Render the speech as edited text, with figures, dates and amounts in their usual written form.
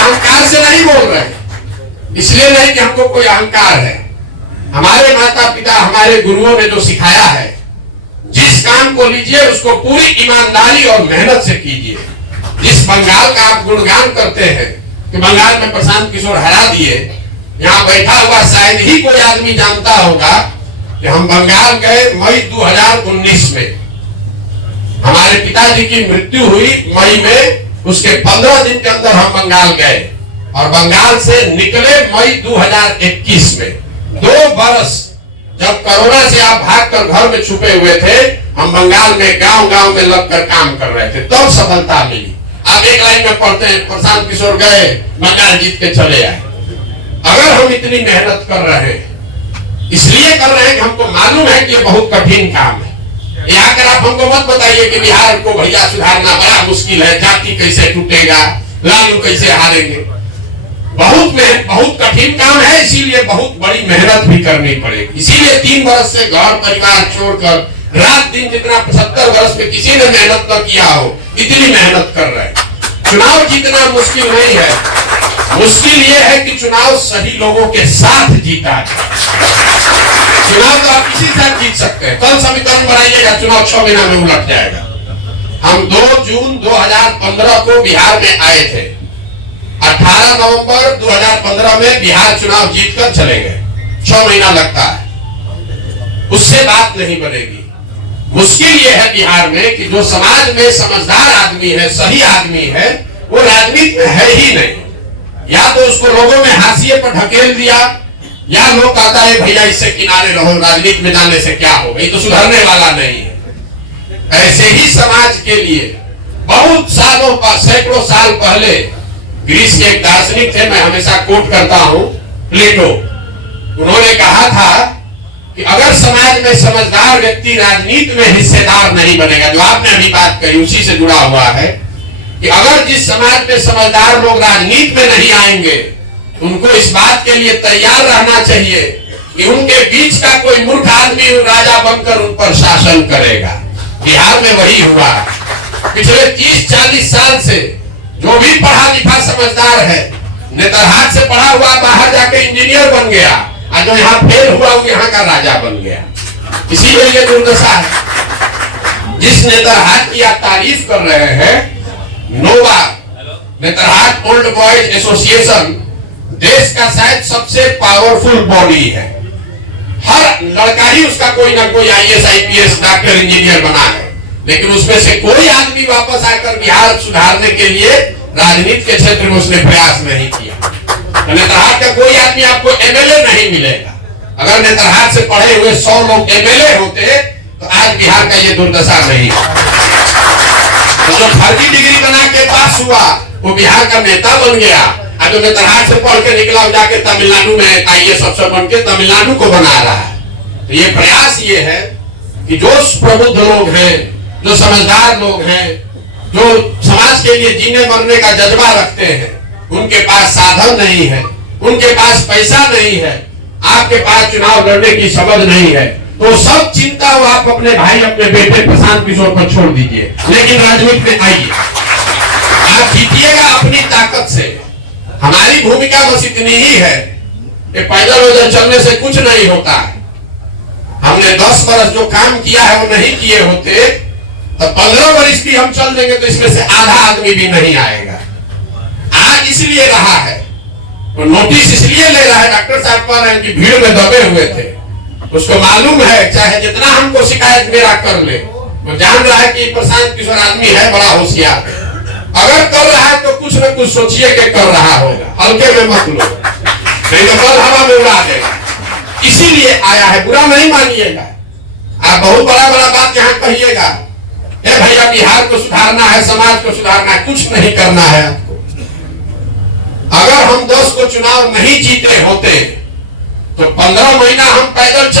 अहंकार से नहीं बोल रहे, इसलिए नहीं कि हमको कोई अहंकार है। हमारे माता पिता, हमारे गुरुओं ने जो सिखाया है, जिस काम को लीजिए उसको पूरी ईमानदारी और मेहनत से कीजिए। जिस बंगाल का आप गुणगान करते हैं कि बंगाल में प्रशांत किशोर हरा दिए, यहाँ बैठा हुआ शायद ही कोई आदमी जानता होगा कि हम बंगाल गए मई 2019 में। हमारे पिताजी की मृत्यु हुई मई में, उसके 15 दिन के अंदर हम बंगाल गए और बंगाल से निकले मई 2021 में। 2 बरस जब कोरोना से आप भागकर घर में छुपे हुए थे, हम बंगाल में गांव-गांव में लगकर काम कर रहे थे, तब सफलता मिली। आप एक लाइन में पढ़ते हैं, प्रशांत किशोर गए, बंगाल जीत के चले आए। अगर हम इतनी मेहनत कर रहे हैं, इसलिए कर रहे हैं कि हमको मालूम है कि ये बहुत कठिन काम है। यहाँ कर आप हमको मत बताइए कि बिहार को भैया सुधारना बड़ा मुश्किल है, जाति कैसे टूटेगा, लालू कैसे हारेंगे। बहुत कठिन काम है, इसीलिए बहुत बड़ी मेहनत भी करनी पड़ेगी। इसीलिए 3 वर्ष से घर परिवार छोड़कर रात दिन जितना 75 वर्ष में किसी ने मेहनत न किया हो, इतनी मेहनत कर रहे हैं। चुनाव जीतना मुश्किल नहीं है, मुश्किल यह है कि चुनाव सही लोगों के साथ जीता है। चुनाव तो आप किसी से जीत सकते हैं, कल समीकरण बनाइएगा, चुनाव 6 महीना में उलट जाएगा। हम 2 जून 2015 को बिहार में आए थे, 18 नवंबर 2015 में बिहार चुनाव जीतकर चले गए। 6 महीना लगता है, उससे बात नहीं बनेगी। मुश्किल यह है बिहार में कि जो समाज में समझदार आदमी है, सही आदमी है, वो राजनीति में है ही नहीं। या तो उसको लोगों में हाशिए पर ढकेल दिया, या लोग कहता है भैया इससे किनारे रहो, राजनीति में जाने से क्या होगा, ये तो सुधरने वाला नहीं है। ऐसे ही समाज के लिए बहुत सालों पर, सैकड़ों साल पहले ग्रीस के एक दार्शनिक थे, मैं हमेशा कोट करता हूं, प्लेटो। उन्होंने कहा था कि अगर समाज में समझदार व्यक्ति राजनीति में हिस्सेदार नहीं बनेगा, जो आपने अभी बात कही उसी से जुड़ा हुआ है, कि अगर जिस समाज में समझदार लोग राजनीति में नहीं आएंगे, उनको इस बात के लिए तैयार रहना चाहिए कि उनके बीच का कोई मूर्ख आदमी राजा बनकर उन पर शासन करेगा। बिहार में वही हुआ। पिछले 30-40 साल से जो भी पढ़ा लिखा समझदार है, नेतरहाट से पढ़ा हुआ बाहर जाके इंजीनियर बन गया, और जो यहाँ फेल हुआ वो यहाँ का राजा बन गया। इसीलिए ये दुर्दशा है। जिस नेतरहाट की आप तारीफ कर रहे हैं, नोवा नेतरहाट ओल्ड बॉयज एसोसिएशन देश का शायद सबसे पावरफुल बॉडी है। हर लड़का ही उसका कोई ना कोई IAS IPS डॉक्टर इंजीनियर बना है, लेकिन उसमें से कोई आदमी वापस आकर बिहार सुधारने के लिए राजनीति के क्षेत्र में उसने प्रयास नहीं किया। तो नेतरहाट का कोई आदमी आपको MLA नहीं मिलेगा। अगर नेतरहाट से पढ़े हुए 100 लोग MLA होते तो आज बिहार का ये दुर्दशा नहीं। तो जो फर्जी डिग्री बना के पास हुआ वो बिहार का नेता बन गया, और जो नेतरहाट से पढ़ के निकला जाके तमिलनाडु में IAS अफसर बन के तमिलनाडु को बना रहा है। तो ये प्रयास ये है कि जो प्रबुद्ध लोग हैं, जो समझदार लोग हैं, जो समाज के लिए जीने मरने का जज्बा रखते हैं, उनके पास साधन नहीं है, उनके पास पैसा नहीं है, आपके पास चुनाव लड़ने की समझ नहीं है, तो सब चिंता वो आप अपने भाई, अपने बेटे प्रशांत किशोर पर छोड़ दीजिए, लेकिन राजनीति में आइए। आप जीतिएगा अपनी ताकत से। हमारी भूमिका बस इतनी ही है कि पैदल उधर चलने से कुछ नहीं होता है। हमने 10 वर्ष जो काम किया है वो नहीं किए होते तो 15 वर्ष भी हम चल देंगे तो इसमें से आधा आदमी भी नहीं आएगा। आज इसलिए रहा है, तो नोटिस इसलिए ले रहा है, डॉक्टर साहब कह रहे हैं कि भीड़ में दबे हुए थे, उसको मालूम है चाहे जितना हमको शिकायत मेरा कर ले, वो जान रहा है कि प्रशांत किशोर आदमी है बड़ा होशियार। अगर कर रहा है तो कुछ न कुछ सोचिए कि कर रहा होगा, हल्के में मत लो, नहीं तो बल हवा में उड़ा देगा। इसीलिए आया है, बुरा नहीं मानिएगा। आप बहुत बड़ा बात यहाँ कहिएगा, ए भैया बिहार को सुधारना है, समाज को सुधारना है, कुछ नहीं करना है आपको। अगर हम 10 को चुनाव नहीं जीते होते तो 15 महीना हम पैदल चल